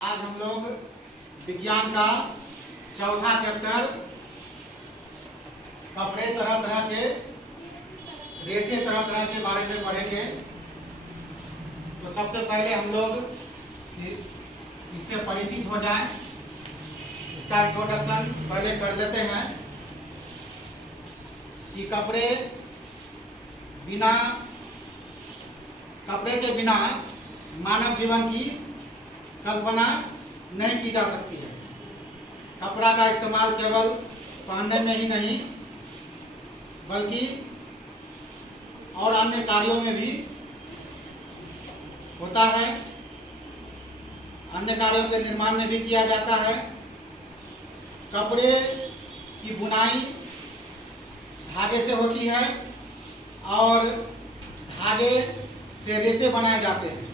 आज हम लोग विज्ञान का चौथा चैप्टर कपड़े तरह तरह के रेशे तरह तरह के बारे में पढ़ेंगे। तो सबसे पहले हम लोग इससे परिचित हो जाएं, इसका इंट्रोडक्शन पहले कर लेते हैं कि कपड़े के बिना मानव जीवन की कल्पना नहीं की जा सकती है। कपड़ा का इस्तेमाल केवल पहनने में ही नहीं बल्कि और अन्य कार्यों में भी होता है, अन्य कार्यों के निर्माण में भी किया जाता है। कपड़े की बुनाई धागे से होती है और धागे से रेशे बनाए जाते हैं।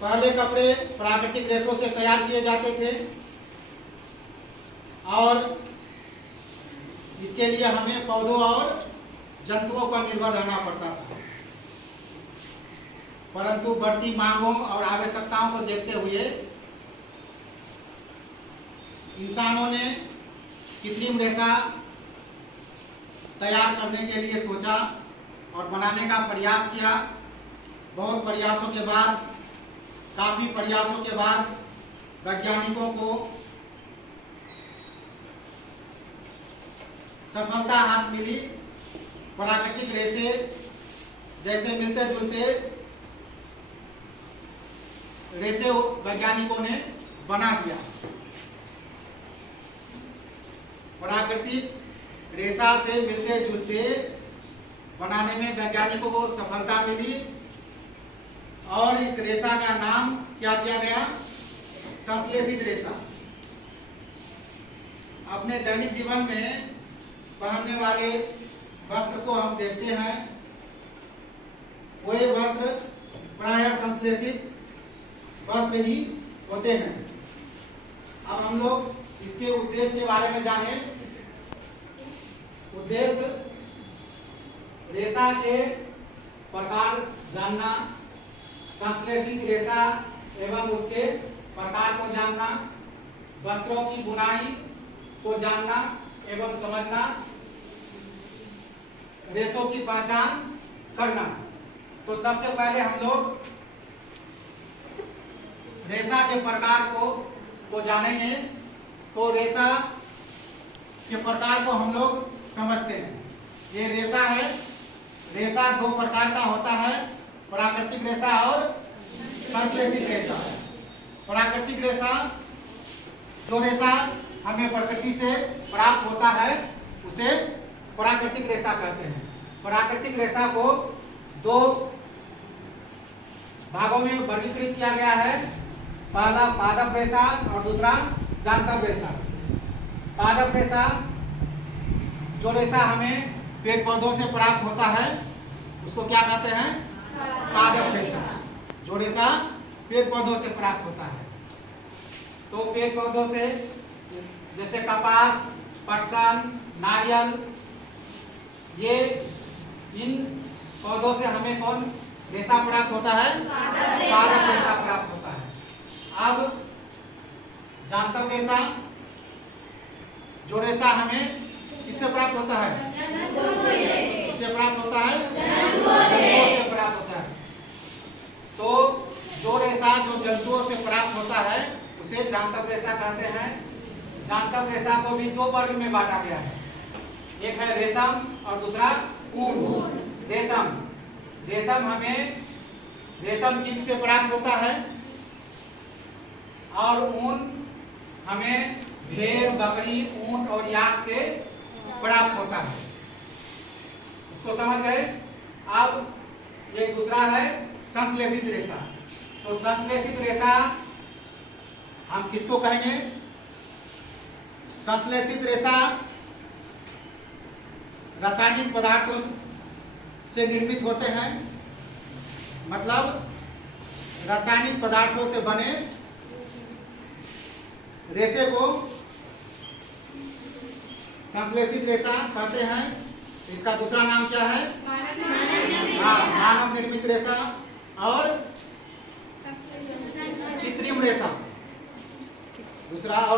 पहले कपड़े प्राकृतिक रेशों से तैयार किए जाते थे और इसके लिए हमें पौधों और जंतुओं पर निर्भर रहना पड़ता था। परंतु बढ़ती मांगों और आवश्यकताओं को देखते हुए इंसानों ने कृत्रिम रेशा तैयार करने के लिए सोचा और बनाने का प्रयास किया। बहुत प्रयासों के बाद, काफी प्रयासों के बाद वैज्ञानिकों को सफलता हाथ मिली। प्राकृतिक रेशे जैसे मिलते जुलते रेशे वैज्ञानिकों ने बना दिया। प्राकृतिक रेशा से मिलते जुलते बनाने में वैज्ञानिकों को सफलता मिली और इस रेशा का नाम क्या दिया गया? संश्लेषित रेशा। अपने दैनिक जीवन में पहनने वाले वस्त्र को हम देखते हैं, वे वस्त्र प्रायः संश्लेषित वस्त्र ही होते हैं। अब हम लोग इसके उद्देश्य के बारे में जानें। उद्देश्य रेशा के प्रकार जानना, संश्लेषित रेशा एवं उसके प्रकार को जानना, वस्त्रों की बुनाई को जानना एवं समझना, रेशों की पहचान करना। तो सबसे पहले हम लोग रेशा के प्रकार को जानेंगे। तो रेशा के प्रकार को हम लोग समझते हैं। ये रेशा है। रेशा दो प्रकार का होता है, प्राकृतिक रेशा और संश्लेषित रेशा। प्राकृतिक रेशा, जो रेशा हमें प्रकृति से प्राप्त होता है उसे प्राकृतिक रेशा कहते हैं। प्राकृतिक रेशा को दो भागों में वर्गीकृत किया गया है। पहला पादप रेशा और दूसरा जांतव रेशा। पादप रेशा, जो रेशा हमें पेड़ पौधों से प्राप्त होता है उसको क्या कहते हैं? पादप रेशा। जो रेशा पेड़ पौधों से प्राप्त होता है। तो पेड़ पौधों से जैसे कपास, पटसन, नारियल, ये इन पौधों से हमें कौन रेशा प्राप्त होता है? पादप रेशा प्राप्त होता है। अब जांतव रेशा, जो रेशा हमें किससे प्राप्त होता है? किससे प्राप्त होता है? जंतुओं से प्राप्त होता है। तो जो रेशा जो जंतुओं से प्राप्त होता है उसे जांतव रेशा कहते हैं। जांतव रेशा को भी दो वर्ग में बांटा गया है। एक है रेशम और दूसरा ऊन। रेशम हमें रेशम कीट से प्राप्त होता है और ऊन हमें भेड़, बकरी, ऊंट और याक से प्राप्त होता है। इसको समझ गए? अब एक दूसरा है संश्लेषित रेशा। तो संश्लेषित रेशा हम किसको कहेंगे? संश्लेषित रेशा रासायनिक पदार्थों से निर्मित होते हैं। मतलब रासायनिक पदार्थों से बने रेशे को संश्लेषित रेशा कहते हैं। इसका दूसरा नाम क्या है? मानव निर्मित रेशा और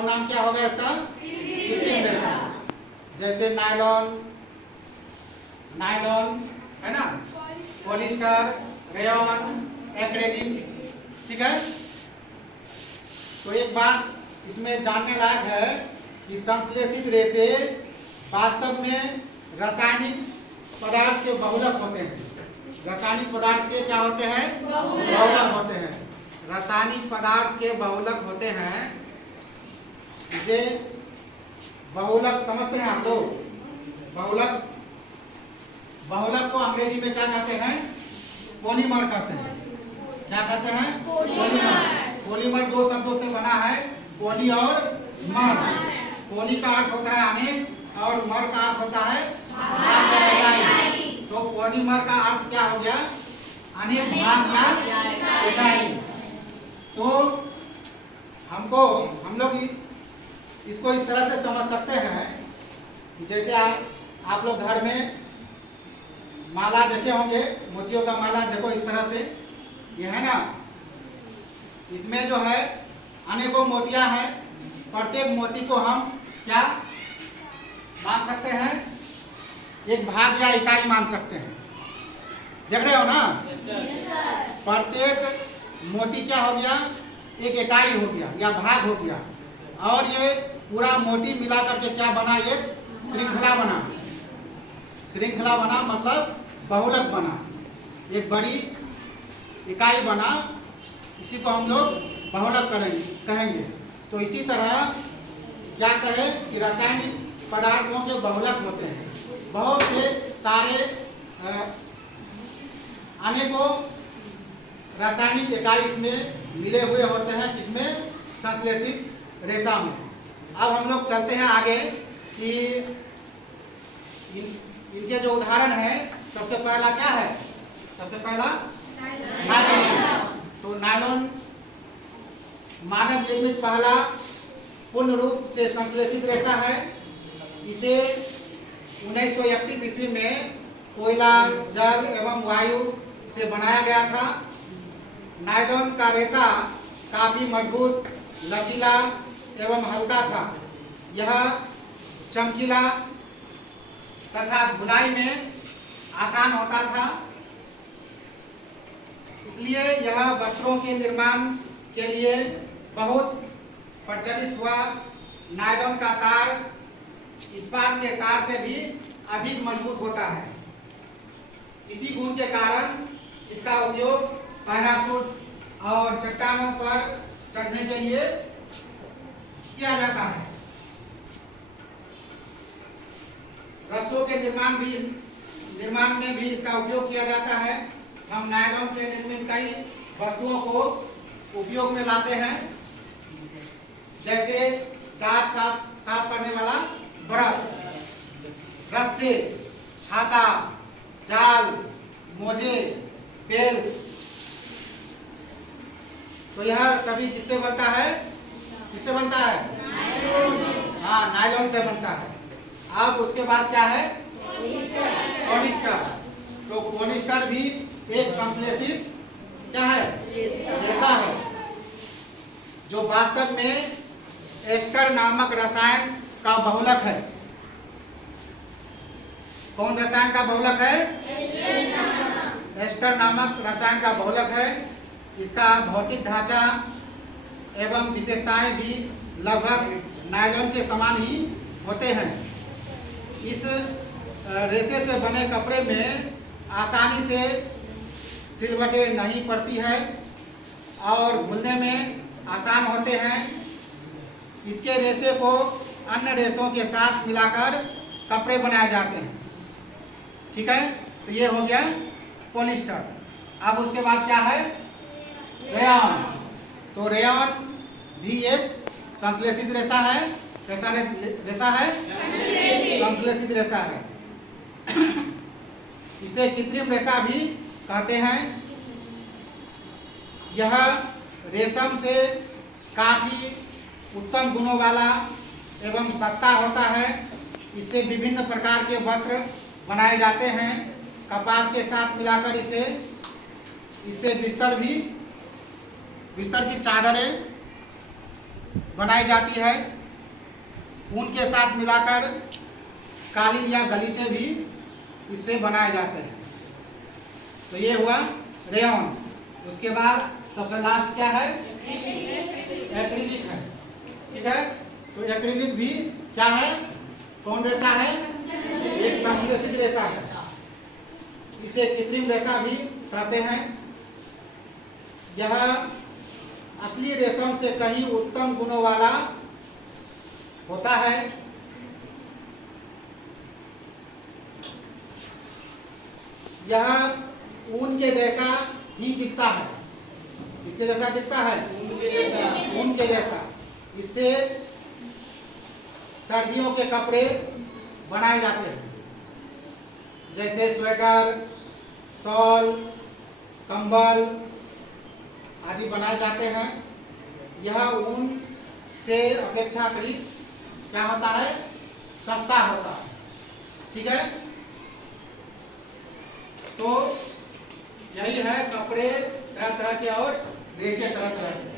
नाम क्या होगा इसका? कृत्रिम रेशा। जैसे नायलॉन, नायलॉन है ना, पॉलिस्टर, रेयॉन, एक्रेलिक, ठीक है। तो एक बात इसमें जानने लायक है कि संश्लेषित रेशे वास्तव में रासायनिक पदार्थ के बहुलक होते हैं। रासायनिक पदार्थ के क्या होते हैं? बहुलक होते हैं। रासायनिक पदार्थ के बहुलक होते हैं। इसे बहुलक समझते हैं आप लोग? बहुलक, बहुलक को अंग्रेजी में क्या कहते हैं? पॉलीमर कहते हैं। क्या कहते हैं? पॉलीमर। पॉलीमर दो शब्दों से बना है, पॉली और मर। पॉली का अर्थ होता है अनेक और मर का अर्थ होता है भाग या इकाई। तो पॉलीमर का अर्थ क्या हो गया? अनेक भाग या इकाई। तो हम लोग इसको इस तरह से समझ सकते हैं, जैसे आप लोग घर में माला देखे होंगे, मोतियों का माला देखो इस तरह से, ये है ना, इसमें जो है अनेकों मोतियां हैं। प्रत्येक मोती को हम क्या मान सकते हैं? एक भाग या इकाई मान सकते हैं। देख रहे हो ना? प्रत्येक मोती क्या हो गया? एक इकाई हो गया या भाग हो गया। और ये पूरा मोती मिला करके क्या बना? एक श्रृंखला बना। श्रृंखला बना मतलब बहुलक बना, एक बड़ी इकाई बना। इसी को हम लोग बहुलक कहेंगे। तो इसी तरह क्या कहें कि रासायनिक पदार्थों के बहुलक होते हैं। बहुत से सारे अनेकों रासायनिक इकाई इसमें मिले हुए होते हैं, किसमें? संश्लेषित रेशा में। अब हम लोग चलते हैं आगे कि इनके जो उदाहरण है, सबसे पहला क्या है? सबसे पहला नायलॉन। तो नायलॉन मानव निर्मित पहला पूर्ण रूप से संश्लेषित रेशा है। इसे 1931 ईस्वी में कोयला, जल एवं वायु से बनाया गया था। नायलॉन का रेशा काफी मजबूत, लचीला एवं हल्का था। यह चमकीला तथा धुलाई में आसान होता था। इसलिए यह वस्त्रों के निर्माण के लिए बहुत प्रचलित हुआ। नायलॉन का तार इस्पात के तार से भी अधिक मजबूत होता है। इसी गुण के कारण इसका उपयोग पैराशूट और चट्टानों पर चढ़ने के लिए किया जाता है। रस्सों के निर्माण में भी इसका उपयोग किया जाता है। हम नायलॉन से निर्मित कई वस्तुओं को उपयोग में लाते हैं, जैसे दांत साफ करने वाला ब्रश, रस्से, छाता, जाल, मोजे, बेल्ट। तो यह सभी किससे बनता है? किससे बनता है? हाँ, नायलॉन से बनता है। अब उसके बाद क्या है? पॉलिस्टर। तो पॉलिस्टर भी एक संश्लेषित क्या है? रेशा है, जो वास्तव में एस्टर नामक रसायन का बहुलक है। कौन रसायन का बहुलक है? एस्टर नामक रसायन का बहुलक है। इसका भौतिक ढांचा एवं विशेषताएं भी लगभग नायलॉन के समान ही होते हैं। इस रेशे से बने कपड़े में आसानी से सिलवटें नहीं पड़ती है और धुलने में आसान होते हैं। इसके रेशे को अन्य रेशों के साथ मिलाकर कपड़े बनाए जाते हैं। ठीक है, तो ये हो गया पॉलिस्टर। अब उसके बाद क्या है? रेयॉन। तो रेयॉन भी एक संश्लेषित रेशा है। कैसा रेशा है? संश्लेषित रेशा है। इसे कृत्रिम रेशा भी कहते हैं। यह रेशम से काफी उत्तम गुणों वाला एवं सस्ता होता है। इससे विभिन्न प्रकार के वस्त्र बनाए जाते हैं। कपास के साथ मिलाकर इससे बिस्तर की चादरें बनाई जाती है। ऊन के साथ मिलाकर कालीन या गलीचे भी इससे बनाए जाते हैं। तो ये हुआ रेयॉन। उसके बाद सबसे लास्ट क्या है? एक्रिलिक है। ठीक है, तो एक्रिलिक भी क्या है? कौन रेशा है? एक संश्लेषित रेशा है। इसे कृत्रिम रेशा भी कहते हैं। यह असली रेशम से कहीं उत्तम गुणों वाला होता है। यह ऊन के जैसा ही दिखता है। इसके जैसा दिखता है, ऊन के जैसा। इससे सर्दियों के कपड़े बनाए जाते हैं, जैसे स्वेटर, शॉल, कंबल आदि बनाए जाते हैं। यह ऊन से अपेक्षाकृत क्या होता है? सस्ता होता है। ठीक है, तो यही है कपड़े तरह तरह के और रेशे तरह तरह के।